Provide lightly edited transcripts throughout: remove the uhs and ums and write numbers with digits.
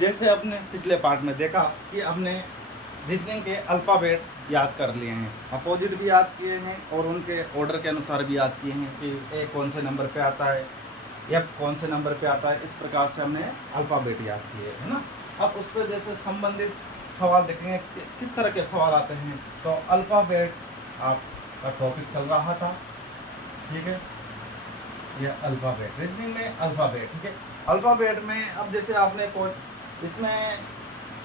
जैसे अपने पिछले पार्ट में देखा कि हमने रीजनिंग के अल्फ़ाबेट याद कर लिए हैं, अपोजिट भी याद किए हैं और उनके ऑर्डर के अनुसार भी याद किए हैं कि ए कौन से नंबर पे आता है, एफ कौन से नंबर पे आता है। इस प्रकार से हमने अल्फ़ाबेट याद किए है ना। अब उस पर जैसे संबंधित सवाल देखेंगे कि किस तरह के सवाल आते हैं। तो अल्फ़ाबेट आपका टॉपिक चल रहा था, ठीक है। यह अल्फ़ाबेट, रीजनिंग में अल्फ़ाबेट, ठीक है। अल्फ़ाबेट में अब जैसे आपने इसमें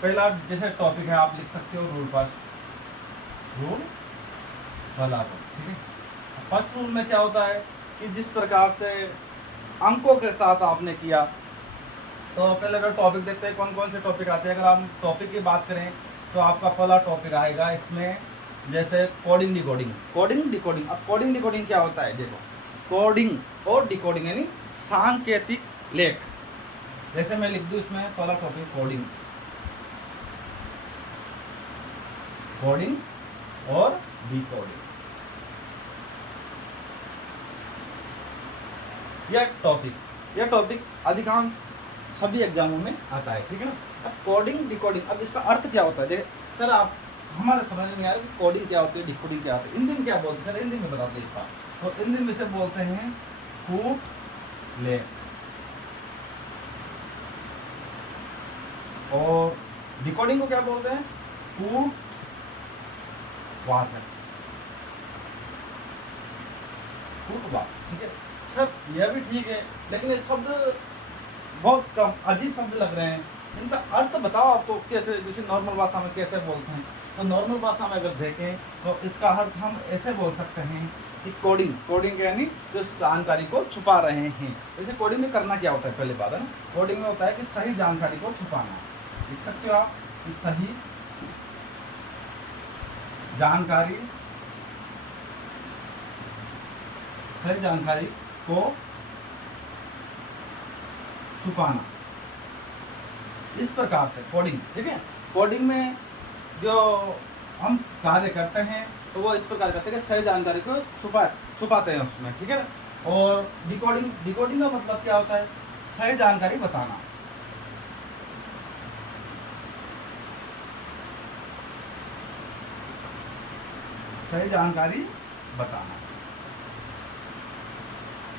पहला जैसे टॉपिक है, आप लिख सकते हो रूल फर्स्ट, रूल वाला, ठीक है। फर्स्ट रूल में क्या होता है कि जिस प्रकार से अंकों के साथ आपने किया, तो पहले अगर टॉपिक देखते हैं कौन कौन से टॉपिक आते हैं। अगर हम टॉपिक की बात करें तो आपका पहला टॉपिक आएगा इसमें जैसे कोडिंग डिकोडिंग, कोडिंग डिकोडिंग। अब कोडिंग डिकोडिंग क्या होता है, देखो कोडिंग और डिकोडिंग यानी सांकेतिक लेख। जैसे मैं लिख दूं इसमें पहला टॉपिक कोडिंग, कोडिंग और डिकोडिंग, यह टॉपिक अधिकांश सभी एग्जामों में आता है, ठीक है ना। अब कोडिंग डिकोडिंग, अब इसका अर्थ क्या होता है। देखिए सर, आप हमारे समझ में नहीं आ रहा कि कोडिंग क्या होती है, डिकोडिंग क्या होती है। हिंदी में क्या बोलते हैं सर, हिंदी में बताते हैं। तो हिंदी में से बोलते हैं कूट लेख, और डिकोडिंग को क्या बोलते हैं, कूट वाचक, कूट वाचक, ठीक है सर। यह भी ठीक है, लेकिन ये शब्द बहुत कम अजीब शब्द लग रहे हैं, इनका अर्थ बताओ आपको कैसे, जैसे नॉर्मल भाषा में कैसे बोलते हैं। तो नॉर्मल भाषा में अगर देखें तो इसका अर्थ हम ऐसे बोल सकते हैं कि कोडिंग, कोडिंग यानी जो जानकारी को छुपा रहे हैं। जैसे कोडिंग में करना क्या होता है, पहले बात है ना, कोडिंग में होता है कि सही जानकारी को छुपाना। लिख सकते हो आप कि सही जानकारी, सही जानकारी को छुपाना, इस प्रकार से कोडिंग, ठीक है। कोडिंग में जो हम कार्य करते हैं तो वो इस प्रकार करते हैं कि सही जानकारी को छुपाते हैं उसमें, ठीक है। और डिकोडिंग, डिकोडिंग का मतलब क्या होता है, सही जानकारी बताना। सही जानकारी बताना,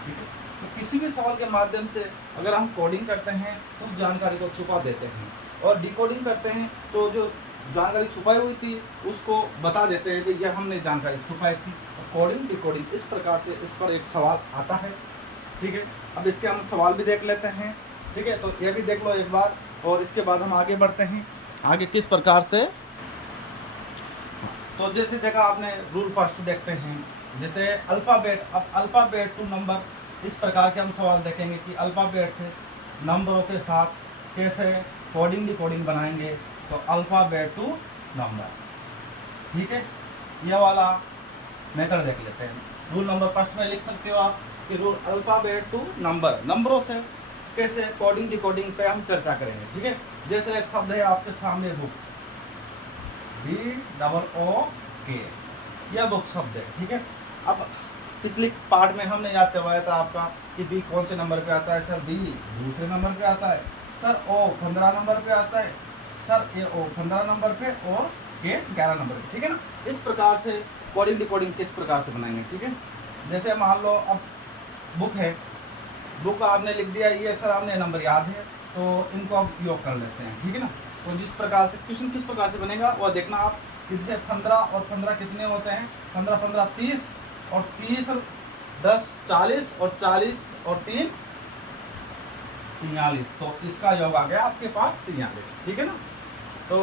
ठीक है। तो किसी भी सवाल के माध्यम से अगर हम कोडिंग करते हैं तो उस जानकारी को छुपा देते हैं, और डिकोडिंग करते हैं तो जो जानकारी छुपाई हुई थी उसको बता देते हैं कि यह हमने जानकारी छुपाई थी। कोडिंग डिकोडिंग, इस प्रकार से इस पर एक सवाल आता है, ठीक है। अब इसके हम सवाल भी देख लेते हैं, ठीक है। तो यह भी देख लो एक बार, और इसके बाद हम आगे बढ़ते हैं। आगे किस प्रकार से, तो जैसे देखा आपने रूल फर्स्ट देखते हैं, जैसे अल्फ़ाबेट। अब अल्फ़ाबेट टू नंबर, इस प्रकार के हम सवाल देखेंगे कि अल्फ़ाबेट से नंबरों के साथ कैसे कोडिंग डिकोडिंग बनाएंगे। तो अल्फ़ाबेट टू नंबर, ठीक है, यह वाला मेथड देख लेते हैं। रूल नंबर फर्स्ट में लिख सकते हो आप कि रूल अल्फ़ाबेट टू नंबर, नंबरों से कैसे कोडिंग डिकोडिंग पे हम चर्चा करेंगे, ठीक है। जैसे एक शब्द है आपके सामने बुक, BOOK, यह बुक शब्द है, ठीक है। अब पिछले पार्ट में हमने याद करवाया था आपका कि बी कौन से नंबर पे आता है। सर बी दूसरे नंबर पे आता है, सर ओ 15 नंबर पे आता है, सर ए ओ 15 नंबर पे और के 11 नंबर पे, ठीक है ना। इस प्रकार से कोडिंग डिकोडिंग किस प्रकार से बनाएंगे, ठीक है। जैसे मान लो अब बुक है, बुक आपने लिख दिया, ये सर आपने नंबर याद है, तो इनको अब योग कर लेते हैं, ठीक है ना। तो जिस प्रकार से क्वेश्चन किस प्रकार से बनेगा वह देखना आप कि जैसे 15 और 15 कितने होते हैं, 15 15 30, और 30 10 40, और 40 और 3 43, तो इसका योग आ गया आपके पास 43, ठीक है ना। तो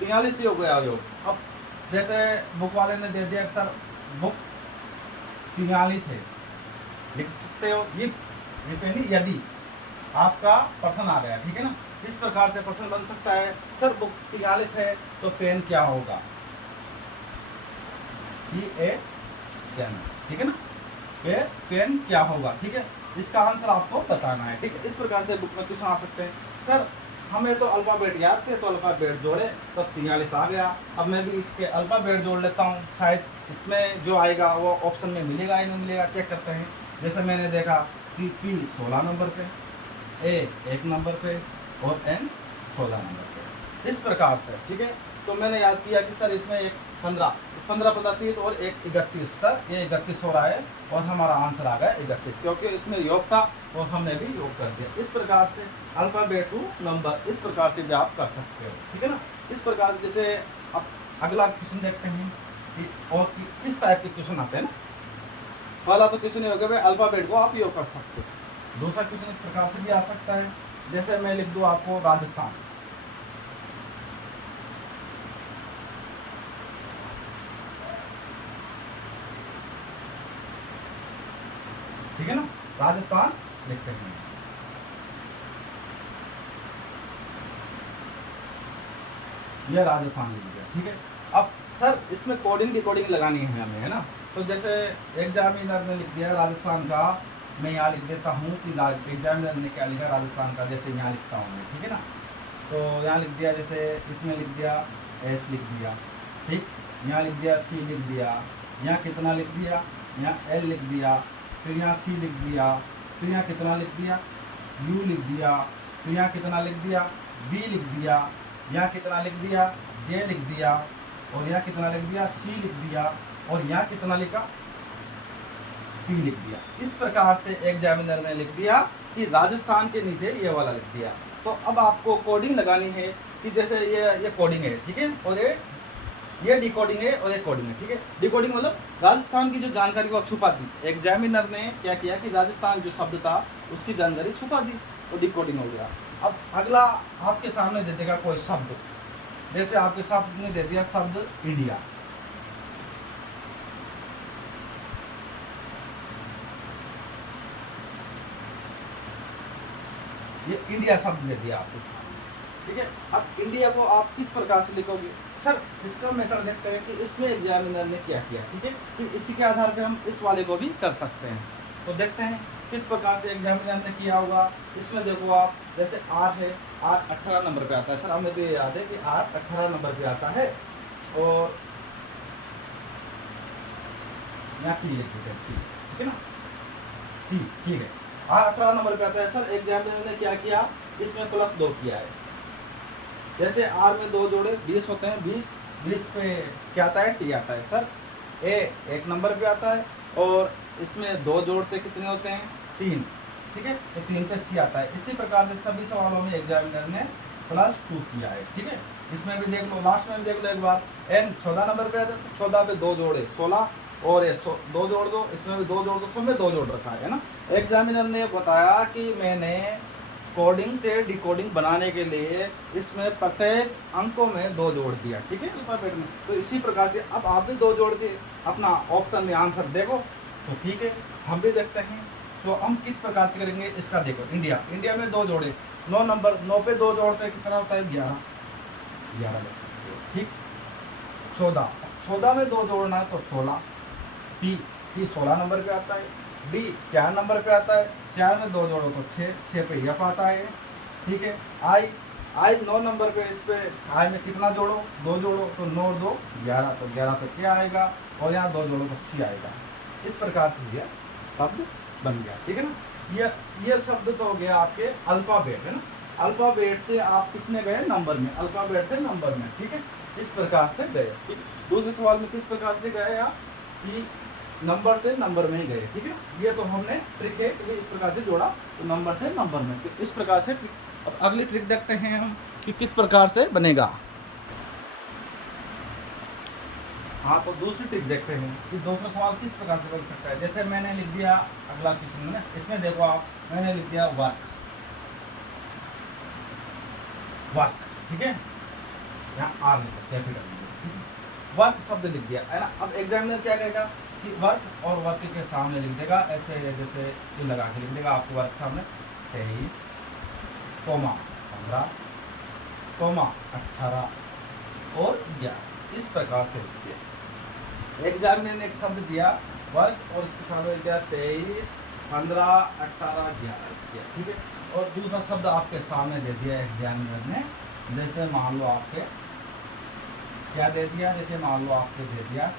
43 योग गया योग। अब जैसे बुक वाले ने दे दिया सर बुक 43 है, लिख सकते हो ये नहीं, यदि आपका प्रश्न आ गया, ठीक है ना। इस प्रकार से प्रश्न बन सकता है, सर बुक 43 है तो पेन क्या होगा, PEN, ठीक है ना, पेन क्या होगा, ठीक है। इसका आंसर आपको बताना है, ठीक है। इस प्रकार से बुक में क्वेश्चन आ सकते हैं। सर हमें तो अल्फ़ाबेट याद थे तो अल्फ़ाबेट जोड़े तब 43 आ गया। अब मैं भी इसके अल्फ़ाबेट जोड़ लेता हूँ, शायद इसमें जो आएगा वो ऑप्शन में मिलेगा या नहीं मिलेगा, चेक करते हैं। जैसे मैंने देखा कि P 16 नंबर पे, A 1 नंबर पे और N 16 नंबर पे, इस प्रकार से। ठीक है, तो मैंने याद किया कि सर इसमें एक 15 15 15 30 और एक 31, सर ये 31 हो रहा है और हमारा आंसर आ गया 31, क्योंकि इसमें योग था और हमने भी योग कर दिया। इस प्रकार से अल्फ़ाबेट टू नंबर इस प्रकार से भी आप कर सकते हो। ठीक है ना, इस प्रकार जैसे अब अगला क्वेश्चन देखते हैं कि और किस टाइप के क्वेश्चन आते हैं ना। पहला तो क्वेश्चन ये हो गया भाई अल्फ़ाबेट को आप योग कर सकते हो। दूसरा क्वेश्चन इस प्रकार से भी आ सकता है, जैसे मैं लिख दूँ आपको राजस्थान, ठीक है ना, राजस्थान लिखते हैं। यह राजस्थान लिख दिया। ठीक है, अब सर इसमें कोडिंग डिकोडिंग लगानी है हमें, है ना। तो जैसे एग्जामिनर ने लिख दिया राजस्थान का, मैं यहाँ लिख देता हूँ कि एग्जामिनर ने क्या लिखा राजस्थान का, जैसे यहाँ लिखता हूँ मैं। ठीक है ना, तो यहाँ लिख दिया, जैसे इसमें लिख दिया एस लिख दिया, ठीक, यहाँ लिख दिया सी लिख दिया, यहाँ कितना लिख दिया, यहाँ एल लिख दिया, फिर यहाँ सी लिख दिया, फिर यहाँ कितना लिख दिया, यू लिख दिया, फिर यहाँ कितना लिख दिया, बी लिख दिया, यहाँ कितना लिख दिया, जे लिख दिया, और यहाँ कितना लिख दिया, सी लिख दिया, और यहाँ कितना लिखा, पी लिख दिया। इस प्रकार से एग्जामिनर ने लिख दिया कि राजस्थान के नीचे ये वाला लिख दिया। तो अब आपको कोडिंग लगानी है कि जैसे ये कोडिंग है, ठीक है, और ये डिकोडिंग है और ये कोडिंग है। ठीक है, डिकोडिंग मतलब राजस्थान की जो जानकारी को छुपा दी। एग्जामिनर ने क्या किया कि राजस्थान जो शब्द था उसकी जानकारी छुपा दी, तो डिकोडिंग हो गया। अब अगला आपके सामने दे देगा कोई शब्द, जैसे आपके सामने दे दिया शब्द इंडिया, ये इंडिया शब्द दे दिया आपके सामने। ठीक है, अब इंडिया को आप किस प्रकार से लिखोगे सर, इसका मेथड देखते हैं कि इसमें एग्जामिनर ने क्या किया। ठीक है, फिर इसी के आधार पे हम इस वाले को भी कर सकते हैं। तो देखते हैं किस प्रकार से एग्जामिनर ने किया होगा। इसमें देखो आप, जैसे आर है, आर 18 नंबर पे आता है। सर हमें तो ये याद है कि आर 18 नंबर पे आता है, और यहाँ टी लिख देते हैं, ठीक है ना, टी, ठीक है, आर 18 नंबर पे आता है। सर एग्जामिनर ने क्या किया, इसमें +2 किया है। जैसे आर में 2 जोड़े 20 होते हैं, 20 पे क्या आता है, टी आता है। सर ए 1 नंबर पे आता है, और इसमें 2 जोड़ते कितने होते हैं, 3, ठीक है, तो 3 पे सी आता है। इसी प्रकार से सभी सवालों में एग्जामिनर ने +2 किया है। ठीक है, इसमें भी देख लो, लास्ट में भी देख लो एक बार, एन 14 नंबर पे आता है, तो 14 पे 2 जोड़े 16, और ये 2 जोड़ दो, इसमें भी 2 जोड़ दो, सब में 2 जोड़ रखा है ना। एग्जामिनर ने बताया कि मैंने कोडिंग से डिकोडिंग बनाने के लिए इसमें प्रत्येक अंकों में 2 जोड़ दिया। ठीक है, अल्फाबेट में। तो इसी प्रकार से अब आप भी 2 जोड़ के अपना ऑप्शन में आंसर देखो, तो ठीक है, हम भी देखते हैं। तो हम किस प्रकार से करेंगे इसका देखो, इंडिया, इंडिया में 2 जोड़े, 9 नंबर, 9 पे 2 जोड़ते कितना होता है, 11 लिख सकते हो। ठीक, 14 में 2 जोड़ना है तो 16, पी 16 नंबर पे आता है, डी 4 नंबर पे आता है, 4 में 2 जोड़ो तो 6 पे एफ आता है। ठीक है, आई 9 नंबर पे, इस पे आई में कितना जोड़ो, 2 जोड़ो, तो 9 2 11, तो 11 पे क्या आएगा, और यहाँ 2 जोड़ो तो सी आएगा। इस प्रकार से यह शब्द बन गया। ठीक है ना, ये शब्द तो हो गया आपके अल्फाबेट, है ना। अल्फाबेट से आप किसमें गए, नंबर में, अल्फाबेट से नंबर में। ठीक है, इस प्रकार से गए। ठीक है, दूसरे सवाल में किस प्रकार से गए आप, कि नंबर से नंबर में ही गए। ठीक है, ये तो हमने ट्रिक है कि इस प्रकार से जोड़ा, तो नंबर से नंबर में, तो इस प्रकार से ट्रिक। अब अगली ट्रिक देखते हैं हम कि किस प्रकार से बनेगा। हाँ, तो दूसरी ट्रिक देखते हैं कि दूसरा सवाल किस प्रकार से बन सकता है। जैसे मैंने लिख दिया अगला क्वेश्चन में, इसमें देखो आप, मैंने लिख दिया वर्क, ठीक है, यहाँ आर लिखा कैपिटल, वर्क शब्द लिख दिया, है ना। अब एग्जामिनर क्या करेगा कि वर्क और वर्क के सामने लिख देगा, ऐसे जैसे ये लगा के लिख देगा आपको वर्क सामने 23, 15, 18 और 11, इस प्रकार से लिख दिया। एग्जामिनर ने एक शब्द दिया वर्क, और इसके सामने लिख दिया 23, 15, 18, 11 दिया। ठीक है, और दूसरा शब्द आपके सामने दे दिया एग्जामिनर ने, जैसे मान लो आपके क्या दे दिया, जैसे मान लो आपके दे दिया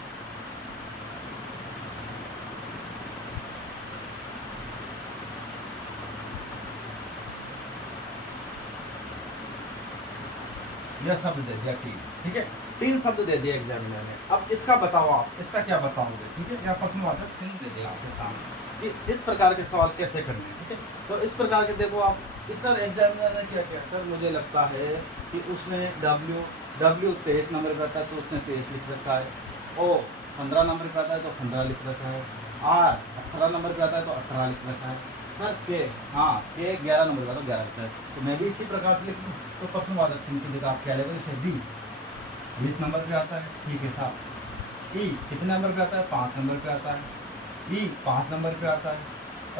यह शब्द दे दिया टीन, ठीक है, टीन शब्द दे दिया एग्जामिनर ने। अब इसका बताओ आप, इसका क्या बताओगे, ठीक है, या प्रश्नवाचक चिन्ह दे दिया आपके सामने कि इस प्रकार के सवाल कैसे करने हैं, ठीक है। तो इस प्रकार के देखो आप कि सर एग्जामिनर ने क्या किया, सर मुझे लगता है कि उसने W 23 नंबर पे आता है तो उसने 23 लिख रखा है, O 15 नंबर पे आता है तो 15 लिख रखा है, R 18 नंबर पे आता है तो 18 लिख रखा है, सर K, हाँ K 11 नंबर पे आता है तो 11 लिखा है, तो मैं भी इसी प्रकार से लिख दूँ। तो प्रश्नवाचक चिन्ह की जगह आप क्या लेंगे, जैसे B 20 नंबर पे आता है, ठीक है साहब, E कितने नंबर पे आता है, 5 नंबर पे आता है, E 5 नंबर पे आता है,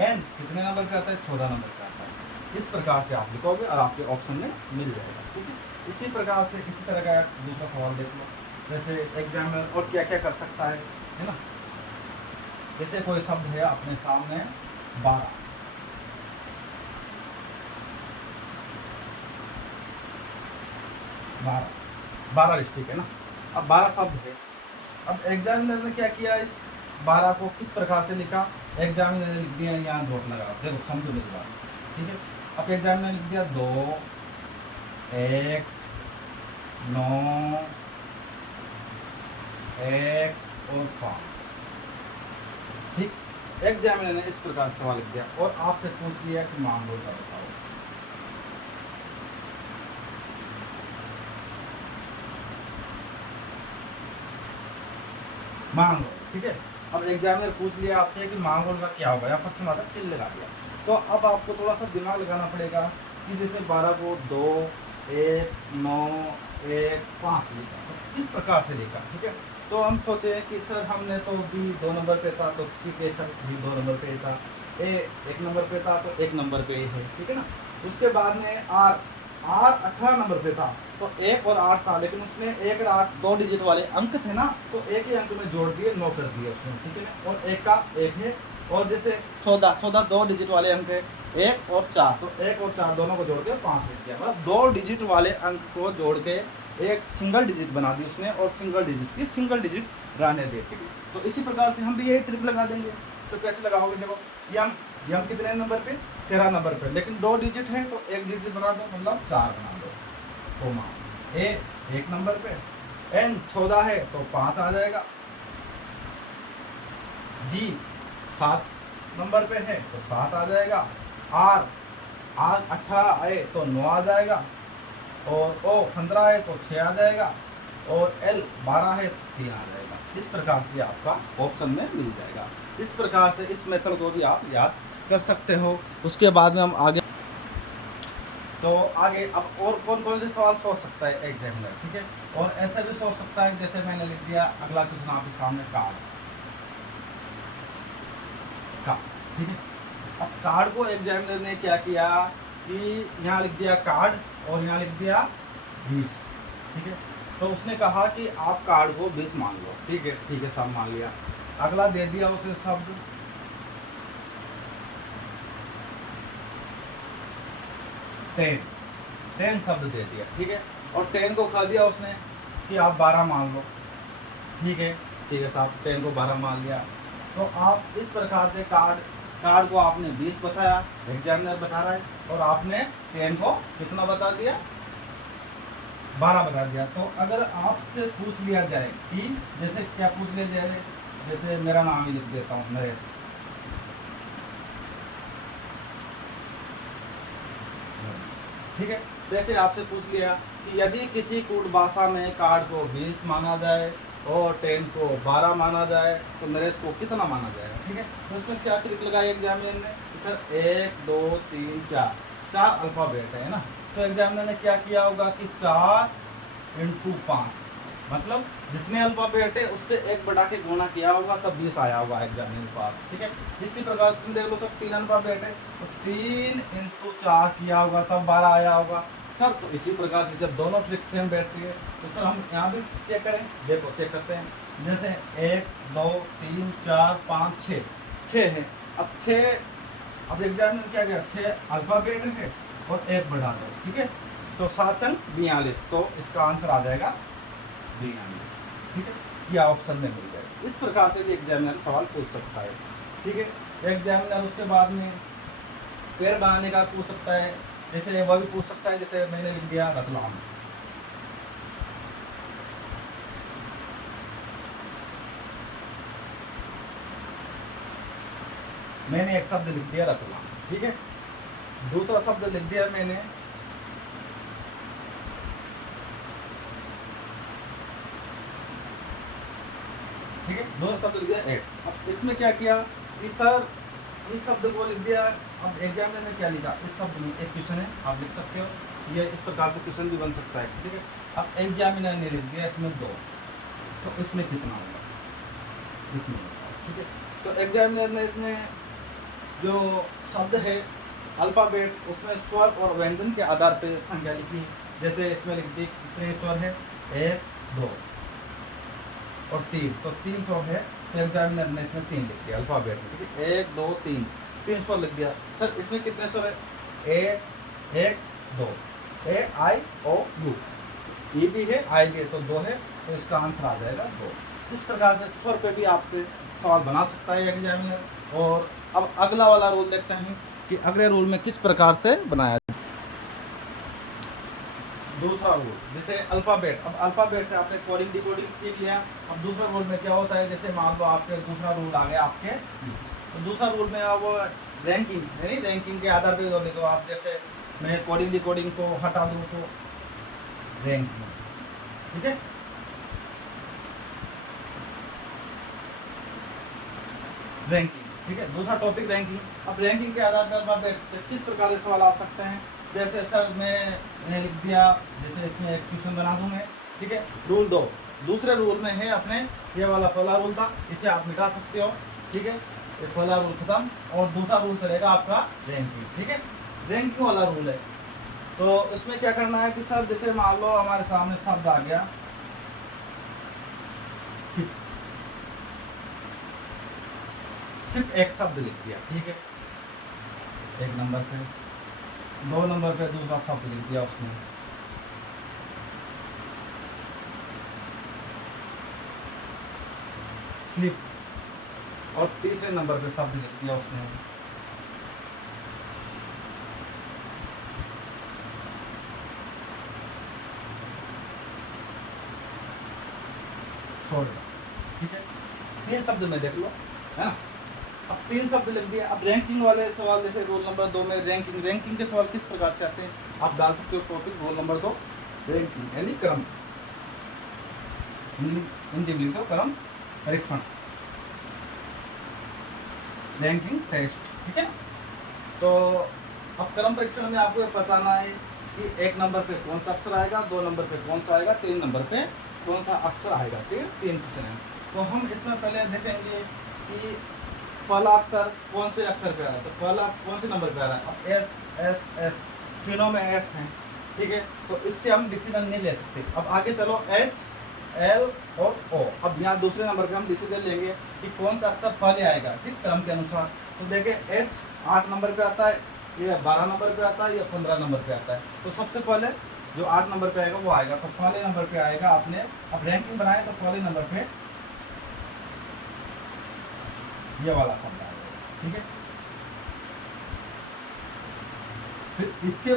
N कितने नंबर पे आता है, 14 नंबर पे आता है। इस प्रकार से आप लिखोगे और आपके ऑप्शन में मिल जाएगा, ठीक है। इसी प्रकार से इसी तरह का दूसरा सवाल देख लो, जैसे एग्जामिनर और क्या क्या कर सकता है ना। जैसे कोई शब्द है अपने सामने 12, 12 डिस्ट्रिक्ट है ना, अब 12 शब्द है। अब एग्जामिनर ने क्या किया, इस 12 को किस प्रकार से लिखा, एग्जामिनर ने लिख दिया, यहाँ डॉट लगा, देखो समझो मेरी बात, ठीक है। अब एग्जामिनर ने लिख दिया 2, 1, 9, 1 और 5, ठीक। एग्जामिनर ने इस प्रकार सवाल लिख दिया और आपसे पूछ लिया कि मांगोल का बताओ। मांगोल, ठीक है। अब एग्जामिनर पूछ लिया आपसे कि मांगोल का क्या होगा, यहाँ पर प्रश्नवाचक चिन्ह लगा दिया। तो अब आपको थोड़ा सा दिमाग लगाना पड़ेगा कि जैसे 12 को 2, 1, 9, 1, 5 लिखा, तो किस प्रकार से लिखा, ठीक है। तो हम सोचे कि सर हमने तो बी 2 नंबर पे था तो सी के सर बी 2 नंबर पे था, ए 1 नंबर पे था तो 1 नंबर पे है, ठीक है ना। उसके बाद में आर 18 नंबर पे था तो 1 और 8 था, लेकिन उसने 1 और 8 2 डिजिट वाले अंक थे ना, तो एक ही अंक में जोड़ दिए, 9 कर दिए उसने, ठीक है ना। और 1 का 1 है, और जैसे 14 2 डिजिट वाले अंक है, 1 और 4, तो 1 और 4 दोनों को जोड़ के 5 लिख दिया, मतलब 2 डिजिट वाले अंक को जोड़ के एक सिंगल डिजिट बना दी उसने, और सिंगल डिजिट की सिंगल डिजिट रहने दे, ठीक है। तो इसी प्रकार से हम भी यही ट्रिक लगा देंगे। तो कैसे लगाओगे, देखो यम कितने नंबर पे, 13 नंबर पे, लेकिन 2 डिजिट है तो एक डिजिट बना दो, मतलब 4 बना दो, कोमा ए 1 नंबर पे, एन 14 है तो 5 आ जाएगा, जी 7 नंबर पे है तो 7 आ जाएगा, आर 18 है तो 9 आ जाएगा, और ओ 15 है तो 6 आ जाएगा, और एल 12 है तो 3 आ जाएगा। इस प्रकार से आपका ऑप्शन में मिल जाएगा। इस प्रकार से इस मेथड को भी आप याद कर सकते हो। उसके बाद में हम आगे, तो आगे अब और कौन कौन से सवाल सोच सकता है एग्जामिनर, ठीक है। और ऐसे भी सोच सकता है, जैसे मैंने लिख दिया अगला क्वेश्चन आपके सामने कार्ड, ठीक है। अब कार्ड को एग्जामिनर ने क्या किया कि यहाँ लिख दिया कार्ड और यहाँ लिख दिया 20, ठीक है। तो उसने कहा कि आप कार्ड को 20 मान लो, ठीक है सब मान लिया। अगला दे दिया उसने शब्द 10 शब्द दे दिया, ठीक है। और 10 को खा दिया उसने कि आप 12 मान लो, ठीक है साहब, 10 को 12 मान लिया। तो आप इस प्रकार से कार्ड को आपने 20 बताया, एग्जामिनर बता रहा है, और आपने 10 को कितना बता दिया, 12 बता दिया। तो अगर आपसे पूछ लिया जाए कि जैसे क्या पूछ लिया जाए, जैसे मेरा नाम ही लिख देता हूँ नरेश, ठीक है। जैसे आपसे पूछ लिया कि यदि किसी कूट भाषा में कार्ड को 20 माना जाए और 10 को 12 माना जाए तो नरेश को कितना माना जाएगा, ठीक है। तो इसमें क्या ट्रिक लगाई एग्जामिनर ने, सर 1 2 3 4 अल्फ़ाबेट है ना। तो एग्जामिनर ने क्या किया होगा कि 4 × 5, मतलब जितने अल्फ़ाबेट है उससे 1 बढ़ा के गुणा किया होगा, तब 20 आया होगा एग्जामिनर के पास, ठीक है। इसी प्रकार से देख लो सब 3 अल्फ़ाबेट है तो 3 × 4 किया होगा, तब 12 आया होगा सर। तो इसी प्रकार से जब दोनों ट्रिक सेम बैठती है तो सर हम यहाँ भी चेक करें, देखो चेक करते हैं, जैसे 1 2 3 4 5 6 है। अब 6, अब एग्जामिनर क्या किया, 6 अल्फ़ाबेट है और 1 बढ़ा दो, ठीक है। तो 7 अंक 42, तो इसका आंसर आ जाएगा 42, ठीक है। यह ऑप्शन में मिल जाएगा। इस प्रकार से भी एग्जामिनर सवाल पूछ सकता है, ठीक है। एग्जामिनर उसके बाद में पेड़ बनाने का पूछ सकता है, जैसे वह भी पूछ सकता है, जैसे मैंने लिख दिया रतलाम, मैंने एक शब्द लिख दिया रतलाम, ठीक है। दूसरा शब्द लिख दिया मैंने ठीक है, दूसरा शब्द लिख दिया एट। अब इसमें क्या किया कि सर इस शब्द को लिख दिया। अब एग्जाम में क्या लिखा, इस शब्द में एक क्वेश्चन है, आप लिख सकते हो, ये इस प्रकार से क्वेश्चन भी बन सकता है, ठीक है। अब एग्जामिनर ने लिख दिया इसमें 2, तो इसमें कितना होगा, इसमें, ठीक है। तो एग्जामिनर ने इसमें जो शब्द है अल्फाबेट, उसमें स्वर और व्यंजन के आधार पर संख्या लिखी है। जैसे इसमें लिख दी कितने स्वर है, 1 2 और 3, तो 3 स्वर है। तो एग्जामिनर ने इसमें 3 लिख दिया अल्फाबेट में, ठीक है, 1 2 3 स्वर लिख दिया। सर इसमें कितने स्वर है, ए 1 2, ए आई ओ यू, ई भी है आई भी है, तो 2 है, तो इसका आंसर आ जाएगा 2। इस प्रकार से स्वर पे भी आपसे सवाल बना सकता है एग्जामिनर। और अब अगला वाला रूल देखते हैं कि अगले रूल में किस प्रकार से बनाया। दूसरा रूल जैसे अल्फाबेट, अब अल्फाबेट से आपने कोडिंग डिकोडिंग सीख लिया। अब दूसरा रूल में क्या होता है, जैसे मान लो आपके दूसरा रूल आ गया आपके, तो दूसरा रूल में आप रैंकिंग, यानी रैंकिंग के आधार पर लिखो आप। जैसे मैं कोडिंग डिकोडिंग को हटा दूँ तो रैंकिंग, ठीक है, रैंकिंग, ठीक है, दूसरा टॉपिक रैंकिंग। अब रैंकिंग के आधार पर अल्फाबेट से किस प्रकार से सवाल आ सकते हैं। जैसे सर मैंने लिख दिया, जैसे इसमें एक क्वेश्चन बना दूँ मैं, ठीक है। रूल 2 दूसरे रूल में है अपने, ये वाला पहला रूल था, इसे आप मिटा सकते हो, ठीक है, ये पहला रूल खत्म। और दूसरा रूल चलेगा आपका रैंकिंग, ठीक है, रैंकिंग वाला रूल है। तो इसमें क्या करना है कि सर जैसे मान लो हमारे सामने शब्द आ गया सिर्फ एक शब्द लिख दिया, ठीक है, 1 नंबर पे, 2 नंबर पे दूसरा शब्द लिख दिया उसने, स्लिप, और तीसरे नंबर पे शब्द लिख दिया उसने सोल्डर, ठीक है। 3 शब्द में देख लो, है ना। अब 3 शब्द लिख दिया। अब रैंकिंग वाले सवाल, जैसे रोल नंबर 2 में रैंकिंग के सवाल किस प्रकार से आते हैं, आप डाल सकते हो टॉपिक रोल नंबर 2 रैंकिंग, यानी क्रम, हिंदी में लिखो क्रम परीक्षण, रैंकिंग टेस्ट, ठीक है। तो अब क्रम परीक्षण में आपको बताना है कि 1 नंबर पे कौन सा अक्षर आएगा, 2 नंबर पे कौन सा आएगा, 3 नंबर पे कौन सा अक्षर आएगा, ठीक है, 3 क्वेश्चन है। तो हम इसमें पहले देखेंगे कि पहला अक्षर कौन से अक्षर पे आ रहा है, तो पहला कौन से नंबर पे आ रहा है। अब एस एस एस, तीनों में एस हैं, ठीक है, तो इससे हम डिसीजन नहीं ले सकते। अब आगे चलो एच एल और ओ। अब यहाँ दूसरे नंबर पे हम डिसीजन लेंगे कि कौन सा अक्षर पहले आएगा, ठीक, क्रम के अनुसार। तो देखें एच 8 नंबर पे आता है, ये 12 नंबर पे आता है, या 15 नंबर पे आता है। तो सबसे पहले जो 8 नंबर पे आएगा वो आएगा, तो पहले नंबर पे आएगा। आपने अब रैंकिंग बनाए तो पहले नंबर पे ये वाला शब्द आएगा, ठीक है। फिर इसके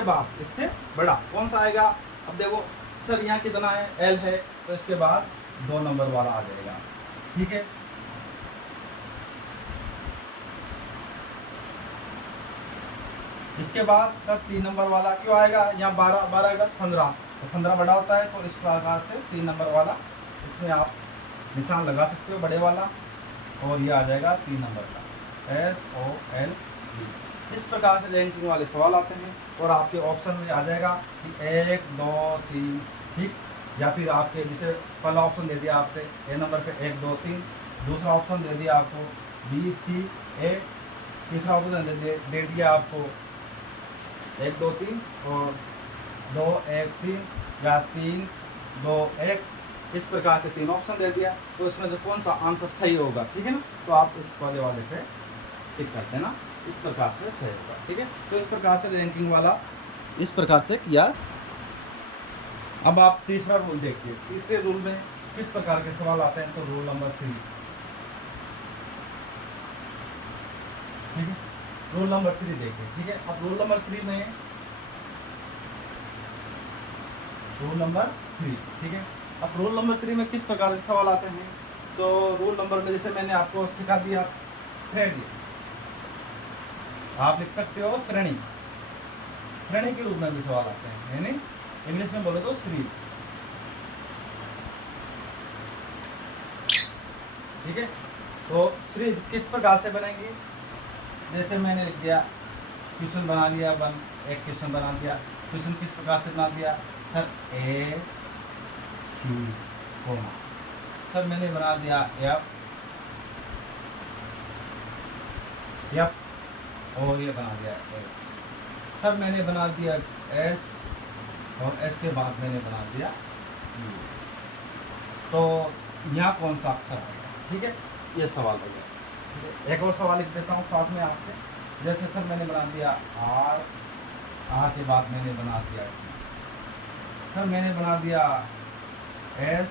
बाद इससे बड़ा कौन सा आएगा। अब देखो सर यहाँ कितना है, एल है, तो इसके बाद 2 नंबर वाला आ जाएगा, ठीक है। इसके बाद सर 3 नंबर वाला क्यों आएगा, यहाँ 12 के बाद 15, तो 15 बड़ा होता है, तो इस प्रकार से 3 नंबर वाला इसमें आप निशान लगा सकते हो, बड़े वाला, और ये आ जाएगा 3 नंबर का, SOL। इस प्रकार से रैंकिंग वाले सवाल आते हैं, और आपके ऑप्शन में आ जाएगा कि 1 2 3, ठीक, या फिर आपके जैसे पहला ऑप्शन दे दिया आपने ए नंबर पे 1 2 3, दूसरा ऑप्शन दे दिया आपको B C A, तीसरा ऑप्शन दे दिया आपको 1 2 3 और 2 1 3 या 3 2 1, इस प्रकार से 3 ऑप्शन दे दिया। तो इसमें से कौन सा आंसर सही होगा, ठीक है ना, तो आप इस पहले वाले पे टिक कर देना, इस प्रकार से सही होगा, ठीक है। तो इस प्रकार से रैंकिंग वाला इस प्रकार से किया। अब आप तीसरा रूल देखिए, तीसरे रूल में किस प्रकार के सवाल आते हैं। तो रूल नंबर 3, ठीक है, रूल नंबर 3 देखिए, ठीक है। अब रूल नंबर 3 में ठीक है। अब रूल नंबर 3 में किस प्रकार से सवाल आते हैं। तो रूल नंबर में जैसे मैंने आपको सिखा दिया, श्रेणी, आप लिख सकते हो श्रेणी, श्रेणी के रूप में भी सवाल आते हैं, यानी इंग्लिश में बोलो तो सीरीज। ठीक है, तो सीरीज किस प्रकार से बनेगी, जैसे मैंने लिख दिया क्वेश्चन बना लिया वन, एक क्वेश्चन बना दिया। क्वेश्चन किस प्रकार से बना दिया सर, ए सी कोमा, सर मैंने बना दिया एफ एफ और ये बना दिया एच, सर मैंने बना दिया एस और एस के बाद मैंने बना दिया यू, तो यहाँ कौन सा अक्षर आएगा। ठीक है, ये सवाल हो गया। ठीक है, एक और सवाल लिख देता हूँ साथ में आपसे, जैसे सर मैंने बना दिया आर, आर के बाद मैंने बना दिया टी, सर मैंने बना दिया एस,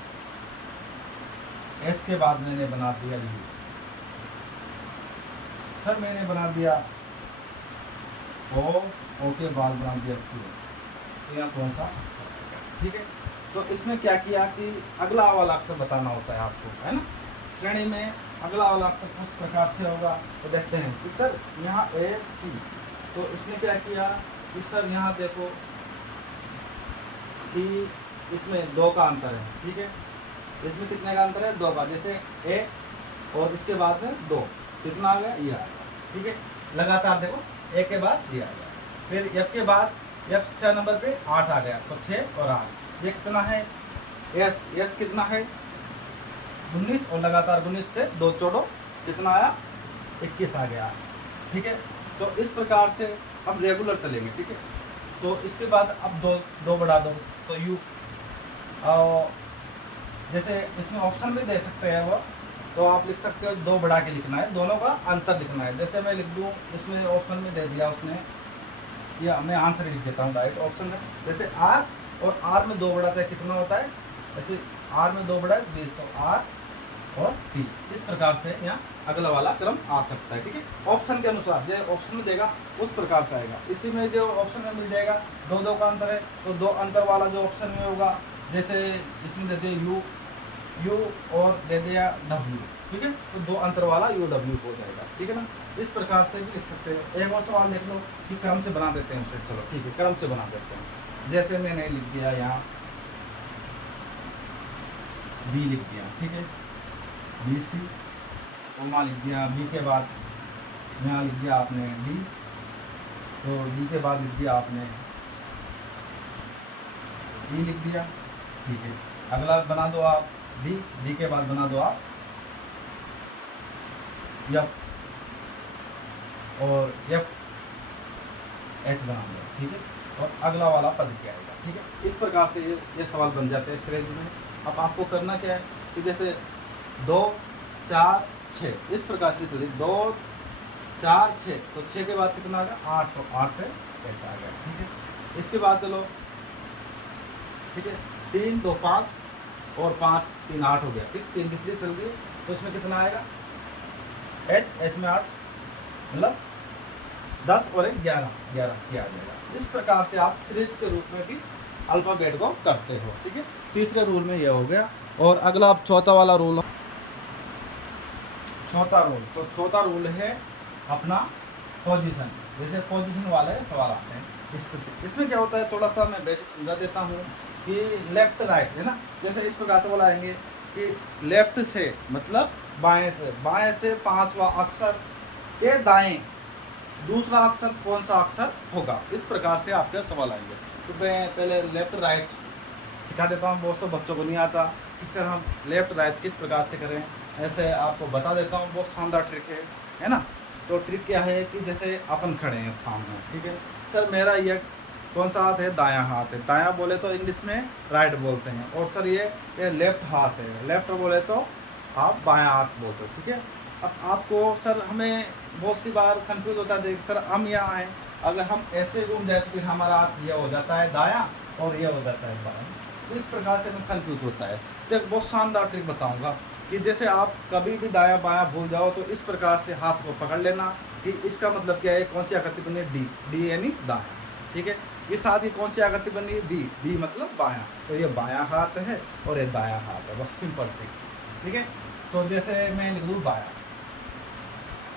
एस के बाद मैंने बना दिया यू, सर मैंने बना दिया ओ, ओ के बाद बना दिया क्यू, तो यहाँ कौन सा अक्षर आएगा। ठीक है, तो इसमें क्या किया कि अगला वाला अक्षर बताना होता है आपको, है ना। श्रेणी में अगला वाला अक्षर किस प्रकार से होगा, तो देखते हैं कि सर यहाँ ए सी, तो इसने क्या किया कि सर यहाँ देखो कि इसमें दो का अंतर है। ठीक है, इसमें कितने का अंतर है, दो का, जैसे ए और इसके बाद में दो, कितना आ गया, ये आ गया। ठीक है, लगातार देखो ए के बाद ये आ गया, फिर एफ के बाद एफ 6 नंबर पे 8 आ गया, तो 6 और 8, ये कितना है एस, एस कितना है 19, और लगातार 19 से 2 जोड़ो, कितना आया 21 आ गया। ठीक है, तो इस प्रकार से अब रेगुलर चलेंगे। ठीक है, तो इसके बाद अब दो बढ़ा दो, तो यू, और जैसे इसमें ऑप्शन भी दे सकते हैं वो, तो आप लिख सकते हो 2 बढ़ा के लिखना है, दोनों का अंतर लिखना है। जैसे मैं लिख दूँ, इसमें ऑप्शन में दे दिया उसने, या मैं आंसर लिख देता हूँ डायरेक्ट ऑप्शन में, जैसे आर और आर में 2 बढ़ाता है, कितना होता है, जैसे आर में 2 बढ़ा है 20, तो आर और टी, इस प्रकार से यहाँ अगला वाला क्रम आ सकता है। ठीक है, ऑप्शन के अनुसार जो ऑप्शन में देगा उस प्रकार से आएगा। इसी में जो ऑप्शन में मिल जाएगा 2 का अंतर है, तो 2 अंतर वाला जो ऑप्शन में होगा, जैसे इसमें दे दिया यू, यू और दे दिया डब्ल्यू। ठीक है, तो 2 अंतर वाला यू डब्ल्यू हो जाएगा। ठीक है ना, इस प्रकार से भी लिख सकते हो। एक और सवाल देख लो कि क्रम से बना देते हैं उसे, चलो ठीक है, क्रम से बना देते हैं। जैसे मैंने लिख दिया यहाँ बी लिख दिया, ठीक है, बी सी, कोमा लिख दिया, बी के बाद यहाँ लिख दिया आपने डी, तो डी के बाद लिख दिया आपने ई लिख दिया। ठीक है, अगला बना दो आप डी, डी के बाद बना दो आप एफ, और एफ एच बना दो। ठीक है, और अगला वाला पद क्या आएगा। ठीक है, इस प्रकार से ये सवाल बन जाते हैं श्रेणी में। अब आपको करना क्या है कि जैसे 2 4 6 इस प्रकार से चलिए, 2 4 6, तो 6 के बाद कितना आ गया 8, तो 8 पे एच आ गया। ठीक है, इसके बाद चलो, ठीक है, 3 2 5 और 5 3 8 हो गया। ठीक, 3 तीसरी चल गई, तो इसमें कितना आएगा एच, एच में 8, मतलब 10 और 1 11, 11 किया जाएगा। इस प्रकार से आप सीरीज के रूप में भी अल्फाबेट को करते हो। ठीक है, तीसरे रूल में यह हो गया। और अगला आप चौथा वाला रूल, चौथा रूल, तो चौथा रूल है अपना पोजीशन। जैसे पोजीशन वाले सवाल आते हैं, इसमें क्या होता है, थोड़ा सा मैं बेसिक समझा देता हूँ कि लेफ्ट राइट है ना। जैसे इस प्रकार से बोलाएंगे कि लेफ्ट से मतलब बाएं से, बाएं से 5वां अक्षर के दाएं दूसरा अक्षर कौन सा अक्षर होगा, इस प्रकार से आपके सवाल आएंगे। तो मैं पहले लेफ्ट राइट सिखा देता हूँ, बहुत से बच्चों को नहीं आता कि सर हम लेफ्ट राइट किस प्रकार से करें, ऐसे आपको बता देता हूँ। बहुत शानदार ट्रिक है ना। तो ट्रिक क्या है कि जैसे अपन खड़े हैं सामने, ठीक है, सर मेरा ये कौन सा हाथ है, दायां हाथ है, दायां बोले तो इंग्लिश में राइट बोलते हैं, और सर ये लेफ्ट हाथ है, लेफ्ट बोले तो आप बायां हाथ बोलते हो। ठीक है, अब आपको सर हमें बहुत सी बार कंफ्यूज होता है, देख सर हम यहाँ हैं, अगर हम ऐसे घूम जाए तो फिर हमारा हाथ ये हो जाता है दायां और ये हो जाता है बायां, तो इस प्रकार से हमें कंफ्यूज होता है। तो एक बहुत शानदार ट्रिक बताऊंगा कि जैसे आप कभी भी दायां बायां भूल जाओ तो इस प्रकार से हाथ को पकड़ लेना कि इसका मतलब क्या है, कौन सी आकृति बनी है, डी, डी यानी दायां। ठीक है, ये साथ ही कौन सी आकृति बनी है, डी, डी मतलब बायां, तो ये बायां हाथ है और ये दायां हाथ है, बस सिंपल ट्रिक। ठीक है, तो जैसे मैं लिख दूँ बायां,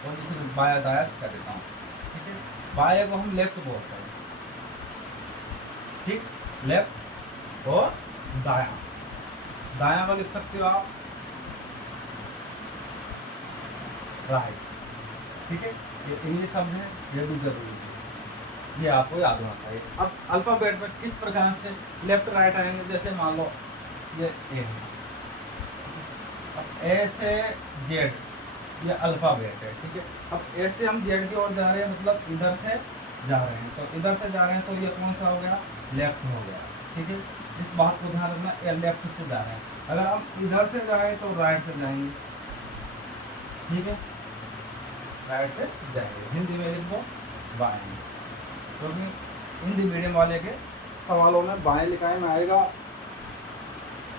और जिसे बाया दाया कर देता हूँ, ठीक है। बाया को हम लेफ्ट बोलते हैं, ठीक, लेफ्ट और दाया। दाया को लिख सकते हो आप राइट, ठीक है। ये इंग्लिश शब्द है, ये भी जरूरी है, ये आपको याद होना चाहिए। अब अल्फाबेट में किस प्रकार से लेफ्ट राइट आएंगे, जैसे मान लो ये ए है, अब ए से जेड, ये अल्फाबेट है, ठीक है। अब ए से हम जेड की ओर जा रहे हैं, मतलब इधर से जा रहे हैं, तो इधर से जा रहे हैं तो ये कौन सा हो गया, लेफ्ट हो गया, ठीक है। इस बात को ध्यान रखना, ये लेफ्ट से जा रहे हैं। अगर हम इधर से जाएं तो राइट से जाएंगे, ठीक है, राइट से जाएंगे। हिंदी में लिख दो बाएं, क्योंकि हिंदी मीडियम वाले के सवालों में बाएं लिखाई में आएगा,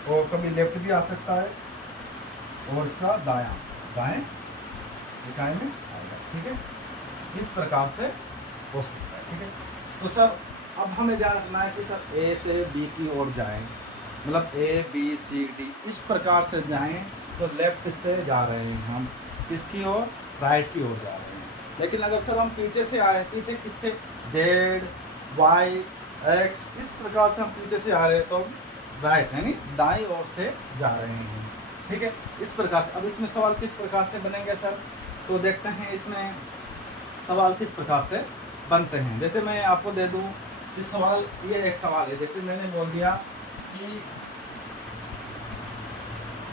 और कभी लेफ्ट भी आ सकता है, और इसका दायां बाएं लिखाई में आएगा, ठीक है। इस प्रकार से हो सकता है, ठीक है। तो सर अब हमें ध्यान रखना है कि सर ए से बी की ओर जाएं, मतलब ए बी सी डी इस प्रकार से जाएं, तो लेफ्ट से जा रहे हैं हम, किसकी ओर, राइट की ओर जा रहे हैं। लेकिन अगर सर हम पीछे से आए, पीछे किससे, जेड वाई एक्स, इस प्रकार से हम पीछे से आ रहे हैं तो राइट यानी दाईं ओर से जा रहे हैं, ठीक है। इस प्रकार से अब इसमें सवाल किस प्रकार से बनेंगे सर, तो देखते हैं इसमें सवाल किस प्रकार से बनते हैं। जैसे मैं आपको दे दूं कि सवाल, ये एक सवाल है, जैसे मैंने बोल दिया कि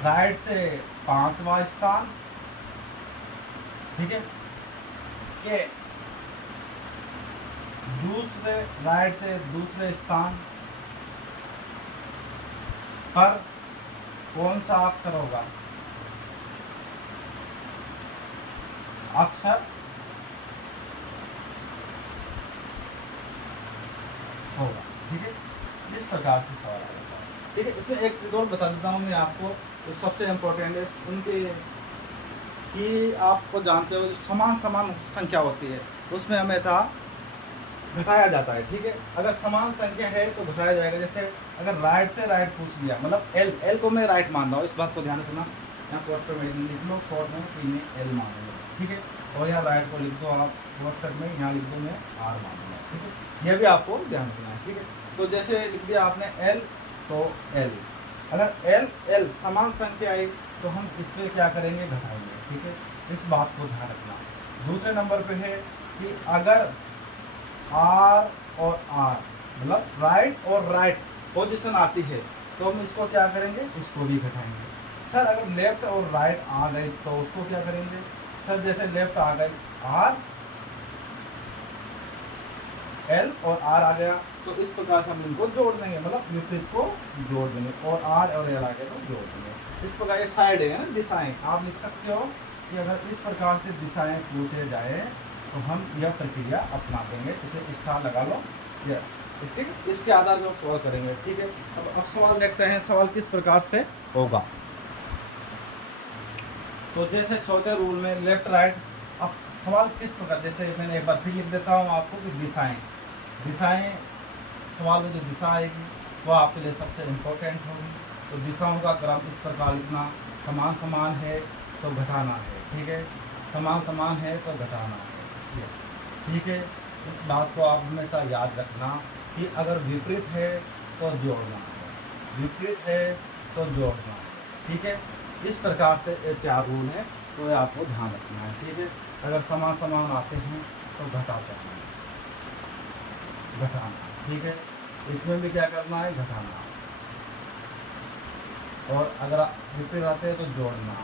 राइट से 5वां स्थान, ठीक है, के दूसरे राइट से दूसरे स्थान पर कौन सा अक्षर होगा, अक्षर होगा, ठीक है। इस प्रकार से सवाल आ जाता है, ठीक है। इसमें एक चीज और बता देता हूँ मैं आपको, जो सबसे इम्पोर्टेंट है उनके, कि आपको जानते हो जो समान समान संख्या होती है उसमें हमेशा घटाया जाता है, ठीक है। अगर समान संख्या है तो घटाया जाएगा। जैसे अगर राइट से राइट पूछ लिया, मतलब एल को मैं राइट मान रहा हूँ, इस बात को ध्यान रखना। यहाँ पोस्टर में लिख लो, शॉर्ट में कि मैं एल मान लूँगा, ठीक है। और यहाँ राइट को लिख दो आप, पोस्टर में यहाँ लिख दो मैं आर मान लूँगा, ठीक है। यह भी आपको ध्यान रखना है, ठीक है। तो जैसे लिख दिया आपने एल, तो एल, अगर एल एल समान संख्या आई तो हम इससे क्या करेंगे, घटाएंगे, ठीक है। इस बात को ध्यान रखना। दूसरे नंबर पे है कि अगर आर और आर मतलब राइट और राइट पोजीशन आती है तो हम इसको क्या करेंगे, इसको भी घटाएंगे। सर अगर लेफ्ट और राइट आ गई तो उसको क्या करेंगे, सर जैसे लेफ्ट आ गई आर, एल और आर आ गया तो इस प्रकार से हम इनको जोड़ देंगे, मतलब विपरीत को जोड़ देंगे, और आर और एल आ गया तो जोड़ देंगे। इस प्रकार ये साइड है ना, दिशाएं आप लिख सकते हो कि अगर इस प्रकार से दिशाएं पूछे जाए तो हम यह प्रक्रिया अपना देंगे। इसे स्टार लगा लो, ठीक, इसके आधार पर सवाल करेंगे, ठीक है। अब सवाल देखते हैं सवाल किस प्रकार से होगा। तो जैसे छोटे रूल में लेफ्ट राइट, अब सवाल किस प्रकार, जैसे मैंने एक बार फिर लिख देता हूँ आपको कि दिशाएं, दिशाएं सवाल में जो दिशा आएगी वो आपके लिए सबसे इम्पोर्टेंट होगी। तो दिशाओं का क्रम इस प्रकार लिखना, समान समान है तो घटाना है, ठीक है, समान समान है तो घटाना है, ठीक है। इस बात को आप हमेशा याद रखना कि अगर विपरीत है तो जोड़ना है, विपरीत है तो जोड़ना है, ठीक है। इस प्रकार से ये 4 रूल हैं, तो ये आपको ध्यान रखना है, ठीक है। अगर समान समान आते हैं तो घटाते हैं, घटाना, ठीक है। इसमें भी क्या करना है, घटाना, और अगर विपरीत आते हैं तो जोड़ना,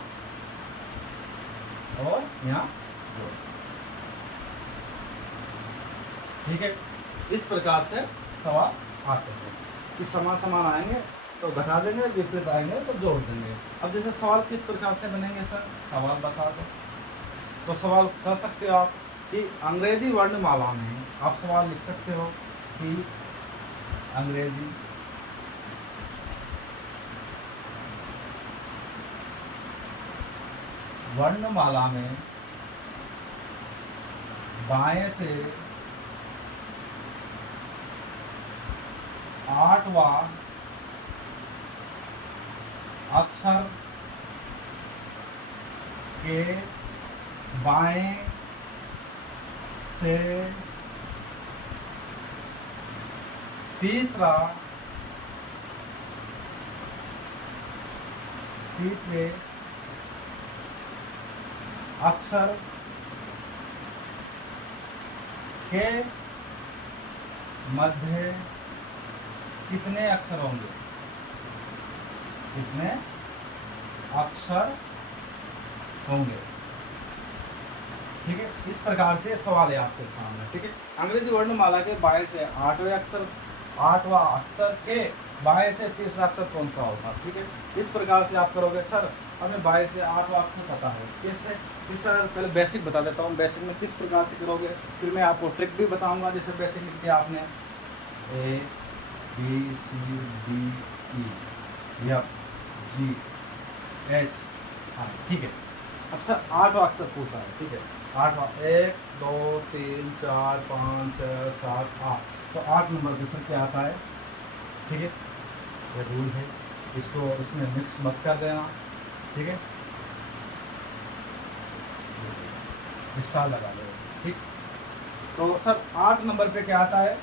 और यहाँ जोड़ना, ठीक है। इस प्रकार से सवाल आते हैं कि समान समान आएंगे तो घटा देंगे, विपरीत आएंगे तो जोड़ देंगे। अब जैसे सवाल किस प्रकार से बनेंगे सर, सवाल बता दो। तो सवाल कर सकते हो आप कि अंग्रेजी वर्णमाला में आप सवाल लिख सकते हो कि अंग्रेजी वर्णमाला में बाएं से 8वां अक्षर के बाएं से तीसरे अक्षर के मध्य कितने अक्षर होंगे? कितने अक्षर होंगे? ठीक है, इस प्रकार से सवाल है आपके सामने। ठीक है, अंग्रेजी वर्णमाला के बाएं से आठवां अक्षर के बाएं से तीसरा अक्षर कौन सा होगा? ठीक है, इस प्रकार से आप करोगे। सर हमें बाएं से आठवां अक्षर पता है, कैसे? सर पहले बेसिक बता देता हूँ, बेसिक में किस प्रकार से करोगे, फिर मैं आपको ट्रिक भी बताऊंगा। जैसे बेसिक लिख दिया आपने A B C D E F G H, ठीक है। अब सर आठवां अक्षर पूछा है, ठीक है, आठवां 1 2 3 4 5 6 7 8, तो 8 नंबर पे सर क्या आता है? ठीक है, ये रूल है, इसको इसमें मिक्स मत कर देना। ठीक है, स्टार लगा लो। ठीक, तो सर 8 नंबर पे क्या आता है?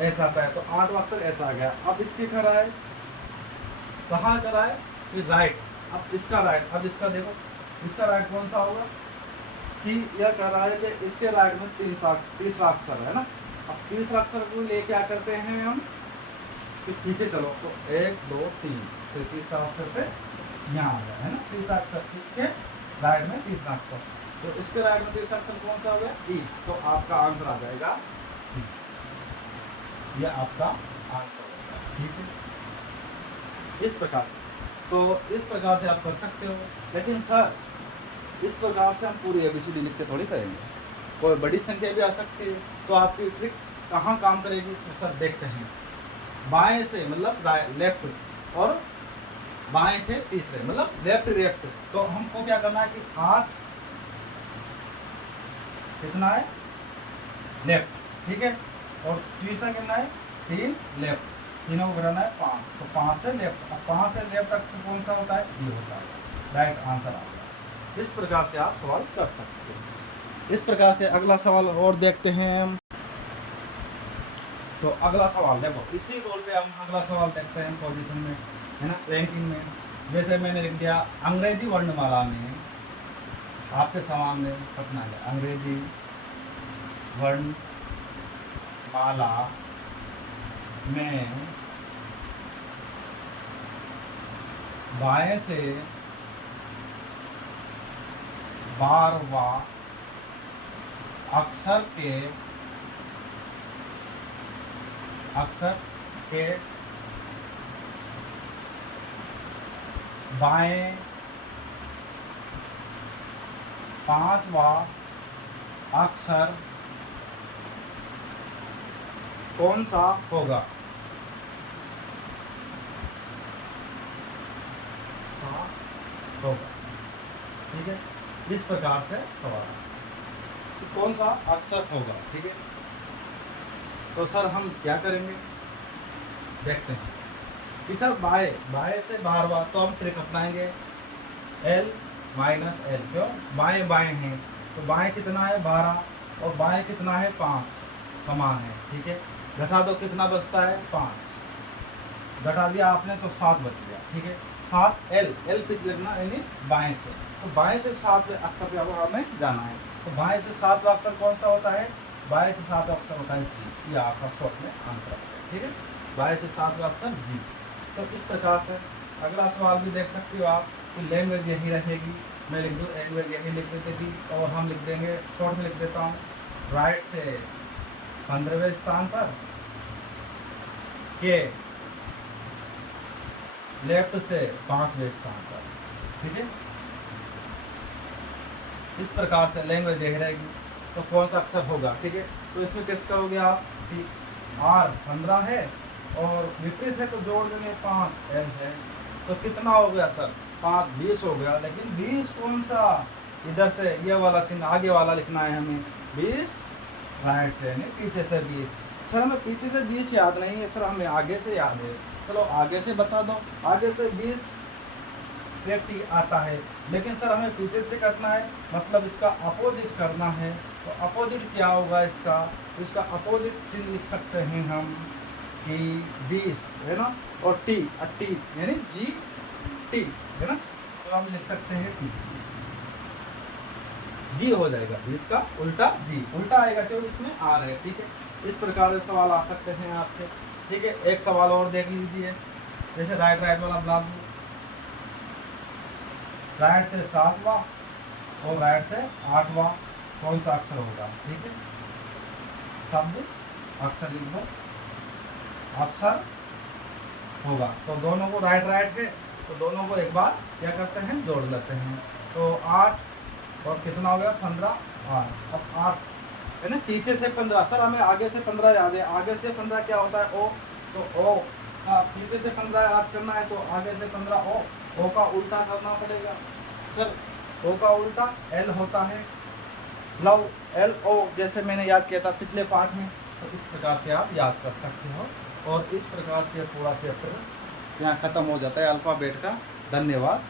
एच आता है, तो 8वां अक्षर एच आ गया। अब इसके करा है, कहाँ करा है? कि राइट। अब इसका राइट, अब इसका देखो, इसका राइट कौन सा होगा? कि यह कह रहा है कि इसके राइट में तीसरा अक्षर है ना। अब तीसरा अक्षर को ले क्या करते हैं हम? कि पीछे चलो, तो 1 2 3, फिर तीसरा अक्षर पे यहाँ आ गया है ना, तीसरा अक्षर इसके राइट में तीसरा अक्षर, तो इसके राइट में तीसरा अक्षर कौन सा हो गया? ई। तो आपका आंसर आ जाएगा ई, यह आपका आंसर होगा। ठीक है, इस प्रकार से, तो इस प्रकार से आप कर सकते हो। लेकिन सर इस प्रकार से हम पूरी ABCD लिखते थोड़ी करेंगे, कोई बड़ी संख्या भी आ सकती है, तो आपकी ट्रिक कहाँ काम करेगी? तो सर देखते हैं, बाएं से मतलब लेफ्ट, और बाएं से तीसरे मतलब लेफ्ट। तो हमको क्या करना है कि 8 कितना है? लेफ्ट। ठीक है, और तीसरा कितना है? 3 लेफ्ट, तीनों को कराना है 5, तो 5 से लेफ्ट। अब 5 से लेफ्ट अक्षर कौन सा होता है? ये होता है, राइट आंसर आ गया। इस प्रकार से आप सवाल कर सकते हैं। इस प्रकार से अगला सवाल और देखते हैं हम। तो अगला सवाल देखो, इसी रोल पे हम अगला सवाल देखते हैं पोजीशन में, है ना, रैंकिंग में। जैसे मैंने लिख दिया अंग्रेजी वर्णमाला में, आपके सामने पढ़ना है, अंग्रेजी वर्णमाला में बाएं से 12वां अक्षर के बाएं 5वां अक्षर कौन सा होगा? ठीक है, इस प्रकार से सवाल तो कौन सा अक्षर होगा। ठीक है, तो सर हम क्या करेंगे, देखते हैं कि सर बाएं से 12वां, तो हम ट्रिक अपनाएंगे L माइनस L। क्यों? बाएं बाएं हैं, तो बाएं कितना है? 12, और बाएं कितना है? 5, समान है। ठीक है, घटा दो, कितना बचता है? 5, घटा दिया आपने तो 7 बच गया। ठीक है, 7 L पिच लगना, यानी बाएं से, तो बाएं से 7 अक्षर पे हमें जाना है। तो बाएं से 7वां अक्षर कौन सा होता है? बाएं से 7वां अक्षर होता है G। ये आपका शॉर्ट में आंसर है। ठीक है, बाएं से 7वां अक्षर G। तो इस प्रकार से अगला सवाल भी देख सकते हो आप कि लैंग्वेज यही रहेगी, मैं लिख दूँ लैंग्वेज यही लिख देते थी, और हम लिख देंगे, शॉर्ट में लिख देता हूँ, राइट से 15वें स्थान पर, के लेफ्ट से 5वें स्थान पर। ठीक है, इस प्रकार से लैंग्वेज यही रहेगी। तो कौन सा अक्षर होगा? ठीक है, तो इसमें किसका हो गया आप कि R 15 है और विपरीत है, तो जोड़ देंगे 5 L है, तो कितना हो गया सर? 5 20 हो गया। लेकिन 20 कौन सा? इधर से ये वाला चिन्ह आगे वाला लिखना है हमें, 20 राइट से, यानी पीछे से 20। सर हमें पीछे से 20 याद नहीं है सर, हमें आगे से याद है। चलो आगे से बता दो, आगे से 20 फिर टी आता है। लेकिन सर हमें पीछे से करना है, मतलब इसका अपोजिट करना है, तो अपोजिट क्या होगा इसका? इसका अपोजिट चिन्ह लिख सकते हैं हम कि 20 है ना, और टी यानी जी टी है ना, तो हम लिख सकते हैं टी, जी हो जाएगा, इसका उल्टा जी उल्टा आएगा क्योंकि इसमें आर है। ठीक है, इस प्रकार से सवाल आ सकते हैं आपके। ठीक है, एक सवाल और देख लीजिए, जैसे राइट वाला बना दूँ, राइट से 7वां और राइट से 8वां कौन सा अक्षर होगा? ठीक है, शब्द अक्षर लिख दो, अक्षर होगा, तो दोनों को राइट है, तो दोनों को एक बार क्या करते हैं, जोड़ लेते हैं। तो 8 और कितना हो गया 15, 8। अब 8 है ना, पीछे से 15, सर हमें आगे से 15 याद है, आगे से 15 क्या होता है? ओ, तो ओ पीछे से 15 याद करना है, तो आगे से 15 ओ का उल्टा करना पड़ेगा सर। ओ का उल्टा एल होता है, लव एल ओ, जैसे मैंने याद किया था पिछले पार्ट में, तो इस प्रकार से आप याद कर सकते हो। और इस प्रकार से पूरा चैप्टर यहाँ ख़त्म हो जाता है अल्फ़ाबेट का। धन्यवाद।